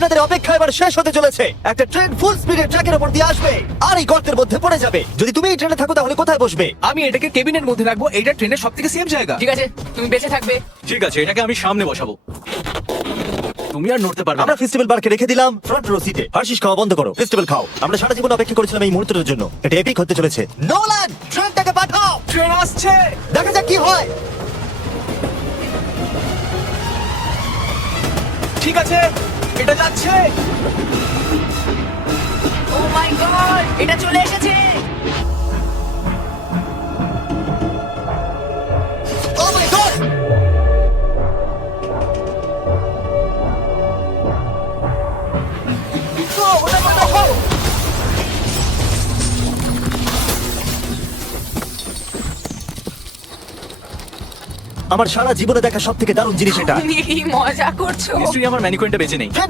আপনাদের অপেক্ষা এবার শেষ হতে চলেছে। একটা ট্রেন ফুল স্পিডে ট্র্যাকের উপর দিয়ে আসবে আর এই গর্তের মধ্যে পড়ে যাবে। যদি তুমি এই ট্রেনে থাকো তাহলে কোথায় বসবে? আমি এটাকে কেবিনের মধ্যে রাখবো। এইটা ট্রেনের সব থেকে সেফ জায়গা। ঠিক আছে, তুমি বেঁচে থাকবে। ঠিক আছে, এটাকে আমি সামনে বসাবো। তুমি আর নড়তে পারবে না। আমরা ফেস্টিভ্যাল বারকে রেখে দিলাম ফ্রন্ট রো সিটে। হার্শিস খাওয়া বন্ধ করো, ফেস্টিভ্যাল খাও। আমরা সারা জীবন অপেক্ষা করেছিলাম এই মুহূর্তের জন্য। এটা এপিক হতে চলেছে। নোলান, ট্রেনটাকে পাঠাও। ট্রেন আসছে। দেখা যাক কি হয়। ঠিক আছে, এটা যাচ্ছে। ও মাই গড, এটা চলে এসেছে। ও মাই গড! আমার সারা জীবনে দেখা সব থেকে দারুণ জিনিস এটা। তুমি কি মজা করছো? নিশ্চয়ই আমার ম্যানিকুইনটা বেঁচে নেই। ট্রেন